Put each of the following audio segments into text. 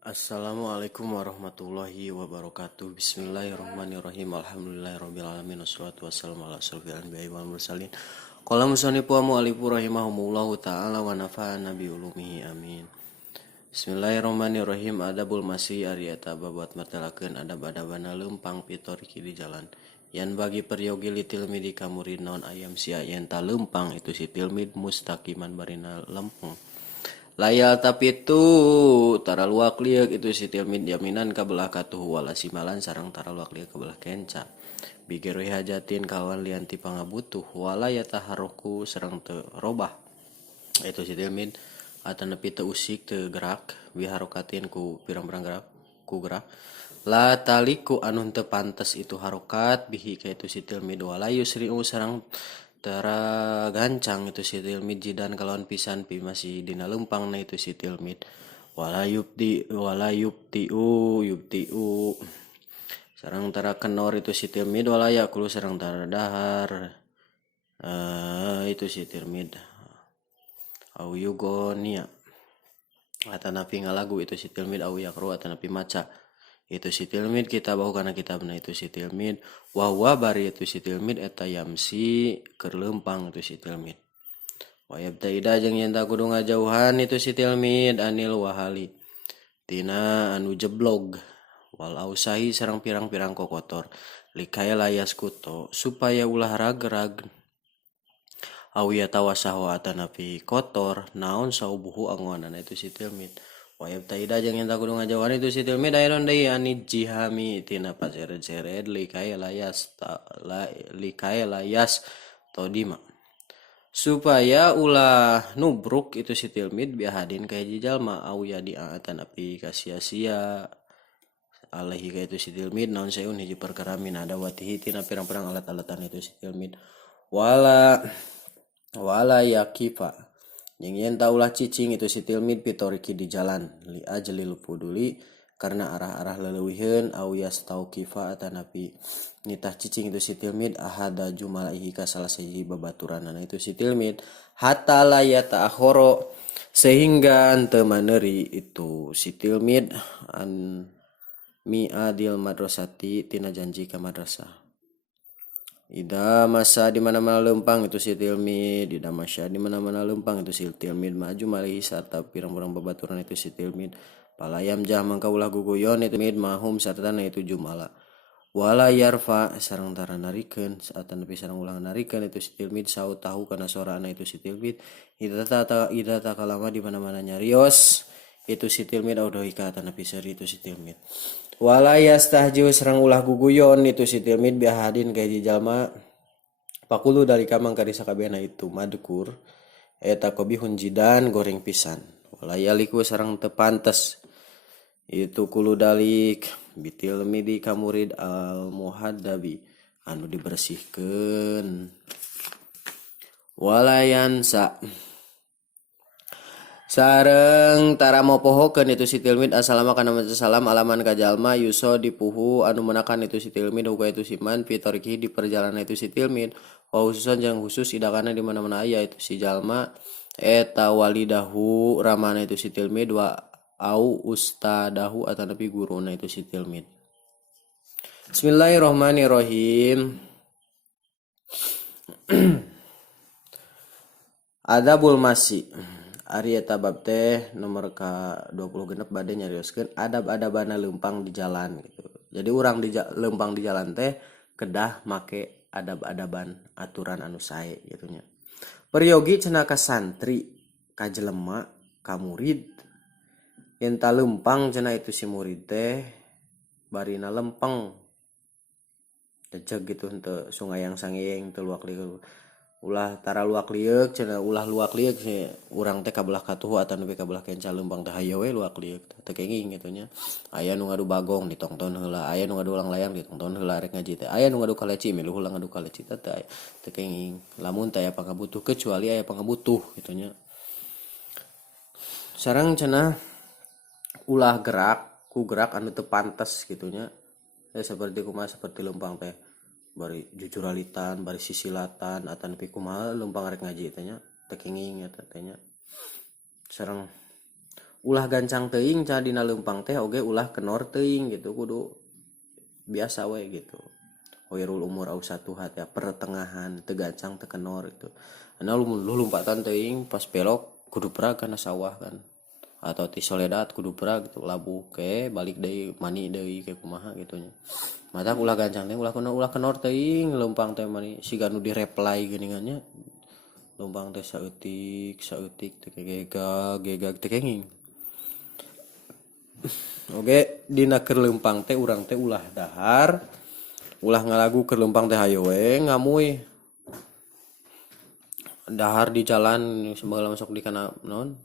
Assalamualaikum warahmatullahi wabarakatuh. Bismillahirrahmanirrahim. Alhamdulillahirrabbilalamin. Wassalatu wassalamu ala asyrofil anbiya'i wal mursalin. Qala musannifu wa mu'allifu rahimahumullahu ta'ala wa nafa'ana bi ulumihi amin. Bismillahirrahmanirrahim. Adabul masih arieta babat martelakeun adab-adabana leumpang pitoriki di jalan. Yan bagi peryogi litilmi di kamurid naon ayam sia yen ta leumpang itu si tilmid mustaqiman barina lempeng. Layal tapi itu tara luak liek itu si tilmid jaminan kabelah katuhu wala simalan sarang tara luak liek kabelah kenca. Bigeru hajatin kawan lianti pangabutuh wala ya taharoku sarang te robah. Itu si tilmid atau nepi te usik te gerak biharokatin ku pirang-pirang gerak ku gerak. La taliku anu te pantes itu harokat bihi ka itu si tilmid wala yusri'u sarang tara gancang itu si tilmid jidan kalawan pisan pi masih dina lempang na itu si tilmid wala yubtiu sarang tara kenor itu si tilmid wala yakulu sarang tara dahar itu si tilmid au yugonia atanapi ngalagu itu si tilmid au yakru atanapi maca itu si tilmid kita bahu karena kitabna itu si tilmid wahwa bari itu si tilmid eta yamsi keur leumpang itu si tilmid wayab taida jeung yen ta kudu ngajauhan itu si tilmid anil wahali tina anu jeblog wal ausahi sareng pirang-pirang kokotor likaya layas kuto supaya ulah ragrag awiya tawasahu atanapi kotor naon saubuhu anguanana itu si tilmid wayab taida jeung yen kudu ngajauhan itu si tilmid ayeuna deui ani jihami tina paseret-seret likaya layas todima supaya ulah nubruk itu si tilmid biahadin ka hiji jalma awiya diatanapi ka sia-sia alaihi ka itu si tilmid naon saeun hiji perkara min ada watihi tina pirang-pirang alat-alatan itu si tilmid wala yakifa jeung yen taulah cicing itu si tilmid pitoriki di jalan li ajlil fuduli karena arah-arah leuweuheun au yastauqifa atanapi nitah cicing itu si tilmid ahada jumalaihi ka salah sahiji babaturanana itu si tilmid hatta la yata'akhoro sehingga teu maneri itu si tilmid an mi'adil madrasati tina janji ka madrasah. Ida masa di mana-mana lempang itu si tilmid, ida masa di mana-mana lempang itu si tilmid maju malih sarta pirang-pirang babaturan itu si tilmid. Palayam jah mangka ulah guguyon itu tilmid mahum sarta na itu jumala. Wala yarfa sareng tara narikeun saat nepi sareng ulang narikeun itu si tilmid sau tahu kana sorana itu si tilmid. Ida ta kalama di mana-mana nyarios itu si tilmid audohi ka tanapi seri itu si tilmid. Wala yastahju sareng ulah guguyon itu si tilmid biahadin ka hiji jalma pakulu dari kamang ka sakabehna itu madkur eta qabihun jidan goreng pisan wala yaliku sareng teu pantes itu kulu dalik bitilmi di kamurid al muhaddabi anu dibersihkeun wala yansa sareng tara mopohokeun itu si tilmid assalamu kana maca salam alaman ka jalma yuso dipuhu anu menakan itu si tilmid uga itu siman pitoriki di perjalanan itu si tilmid wa khususan jeung khusus idakana di mana-mana aya itu si jalma eta walidahu ramana itu si tilmid wa au ustadahu atanapi guruna itu si tilmid. Bismillahirrahmanirrahim. Adabul masih ari eta bab teh nomor ka 20 genep bade nyarioskeun adab-adabana leumpang di jalan gitu. Jadi urang di leumpang di jalan teh kedah make adab-adaban aturan anu sae gitu nya. Peryogi cenah ka santri ka jelema ka murid yen ta leumpang cenah itu si murid teh barina lempeng dejeg gitu henteu sungayang sangeyeng teu luak lieu ulah tara luak liuk cenah ulah luak liuk urang teh kabelah katuhu ataupun kabelah kenca leumpang teh hayo we luak liuk teh kenging kitu nya aya nu ngadu bagong ditongton heula aya nu ngadu ulang layang ditongton heula rek ngaji teh aya nu ngadu kaleci miluh ulang ngadu kaleci teh teh kenging lamun teh aya pangabutuh kecuali aya pangabutuh kitu nya sareng cenah ulah gerak ku gerak anu teu pantes kitu nya seperti kumaha seperti leumpang teh bari jujuralitan bari sisilatan atanapi kumaha leumpang rek ngaji teh nya teu kenging eta teh nya sareng ulah gancang teuing cenah dina leumpang teh oge ulah kenor teuing gitu kudu biasa we gitu. Hoirul umur ausatuha ya pertengahan teu gancang teu kenor gitu. Anu lompatan teuing pas belok kudu prag kana sawah kan. Atau ti Soledad kudu prag gitu labuh ke balik deui mani deui ke kumaha gitu nya. Mata ulah gancang teh ulah kenor teuing leumpang teh mani siga nu di reply geuningan nya. Leumpang teh saeutik teh gegag teh kenging. Oke dina keur leumpang teh urang teh ulah dahar ulah ngalagu keur leumpang teh hayu we ngamuy dahar di jalan sebagai masuk di kana non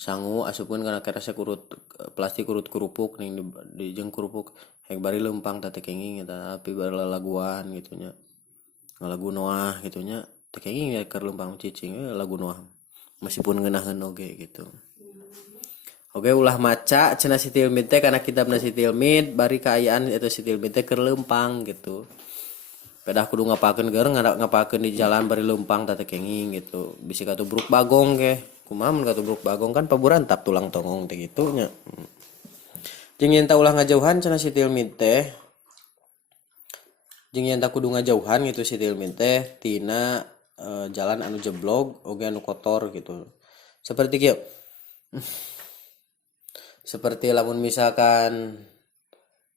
sangu asupkeun kana kerasa kurut plastik kurut kerupuk ning di jeung kerupuk hek bari leumpang teh kenging eta tapi bari laguan gitu nya ngalagu Noah gitu nya teh kenging ya keur leumpang cicing lagu Noah meskipun ngeunaheun oge gitu. Oke ulah maca cenah si Tilmid teh kana kitabna si Tilmid bari kaayaan eta si Tilmid teh keur leumpang gitu. Pedah kudu ngapakeun geur ngapakeun di jalan bari leumpang teh kenging gitu. Bisi katubruk bagong ge. Kumaha mun katubruk bagong kan paburantap tulang tongong teh kitu nya. Jeung yen ulah ngajauhan cenah si Tilmid teh. Jeung yen kudu ngajauhan gitu si Tilmid teh tina jalan anu jeblog oge anu kotor gitu. Seperti kieu. Seperti lamun misalkan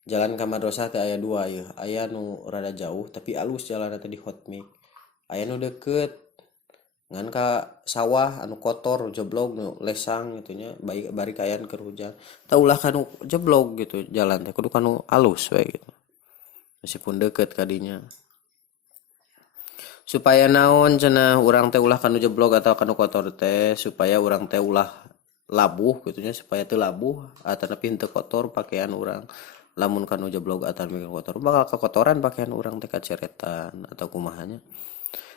jalan ka madrasah teh aya dua ya. Aya nu rada jauh tapi alus jalan teh di Hotmik. Aya nu deket ngan ka sawah anu kotor jeblog nu lesang gitu nya bari kaayaan keur hujan. Tah ulah kanu jeblog gitu jalan teh kudu kanu alus we gitu. Meskipun deket kadinya. Supaya naon cenah urang teh ulah kanu jeblog atau kanu kotor teh supaya urang teh ulah labuh gitu nya supaya teu labuh atau tapi teu kotor pakaian urang lamun kanu jeblog atau mikir kotor bakal kekotoran pakaian urang teh kaceretan atau kumahanya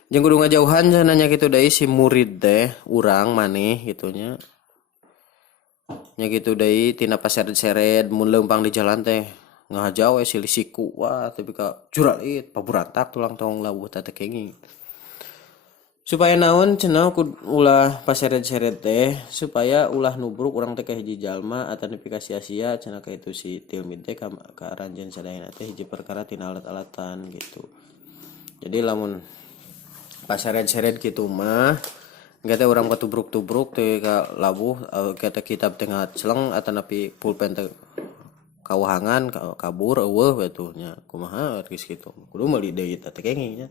jeung kudu ngajauhan cenah nya kitu deui si murid teh urang maneh gitu nya kitu deui tina paseret-seret mun leumpang di jalan teh ngahajau we silih siku wah tapi ka juralit paburantak tulang tong labuh teh kenging. Supaya naon cenah ulah paseret-seret teh supaya ulah nubruk urang teh ka hiji jalma atau nepi ka sia-sia cenah ka itu si Tilmid teh ka ranjeun sadayana teh hiji perkara tina alat-alatan gitu. Jadi lamun paseret-seret kitu mah engke teh urang katubruk-tubruk teh ka labuh kita kitab teh ngacleng atau nepi pulpen teh kawahangan kabur eueuh we tuh nya kumaha geus kitu kudu meuli deui teh kenging nya.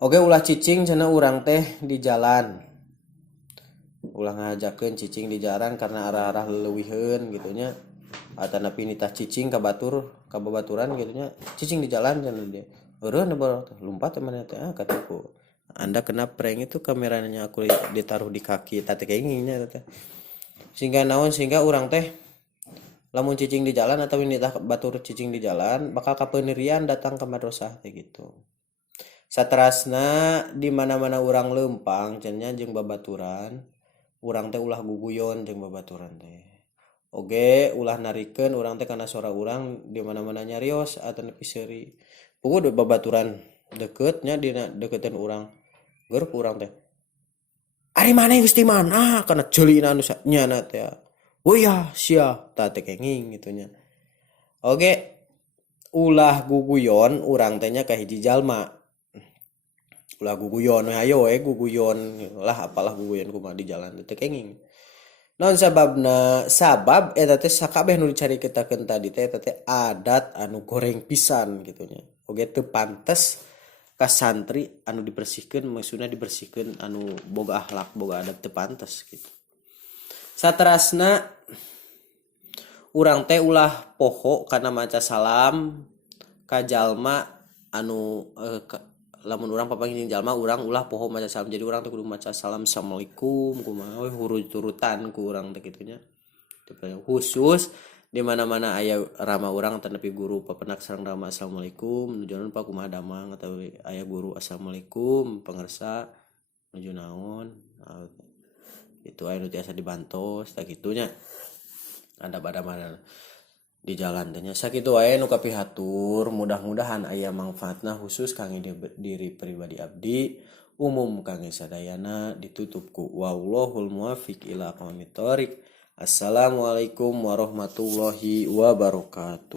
Oke ulah cicing cenah urang teh di jalan. Ulah ngajakeun cicing di jalan karena arah-arah leuwiheuan gitu nya. Atanapi nitah cicing ka batur, ka babaturan gitu nya. Cicing di jalan cenah dia. Eureun lompat teh mana teh kataku. Anda kena prank itu kameranya aku ditaruh di kaki teh kenging nya teh. Sehingga naon sehingga urang teh lamun cicing di jalan atau nitah batur cicing di jalan bakal kapeunirian datang ke madrasah teh gitu. Saterasna di mana-mana urang leumpang cenanya jeung babaturan urang teh ulah guguyon jeung babaturan teh oge ulah narikeun urang teh kana suara urang di mana-mana nyarios atau nepi seuri puguh babaturan deket nya dina deketin urang geur urang teh ari maneh geus ti mana kana ceulina anu nyana teh oh ya sia tah teh kenging gitu nya oge ulah guguyon urang teh nya ka hiji jalma ulah guguyon ayo guguyon lah apalah guguyon kumaha di jalan teh kenging naon sababna sabab eta teh sakabeh nu dicaritakeun tadi teh eta teh adat anu goreng pisan gitu nya oge teu pantes ka santri anu dibersihkeun maksudna dibersihkeun anu boga akhlak boga adat teu pantes gitu. Saterasna urang teh ulah poho kana maca salam ka jalma anu lamun urang papanggih jalma urang ulah poho maca salam jadi urang teh kudu maca salam assalamualaikum kumaha we hurut-hurutan ku urang teh kitu nya khusus di mana-mana aya rama urang teh nepi guru papenak sareng rama assalamualaikum nujuan pa kumaha damang atau aya guru assalamualaikum pangarsa nuju naon itu aya nu tiasa dibantos tah kitu nya ada di jalan teh nya sakitu wae nu kapihatur mudah-mudahan aya manfaatna khusus kangge diri pribadi abdi umum kangge sadayana ditutup ku wallahul muwaffiq ila aqwamit thoriq Assalamualaikum warahmatullahi wabarakatuh.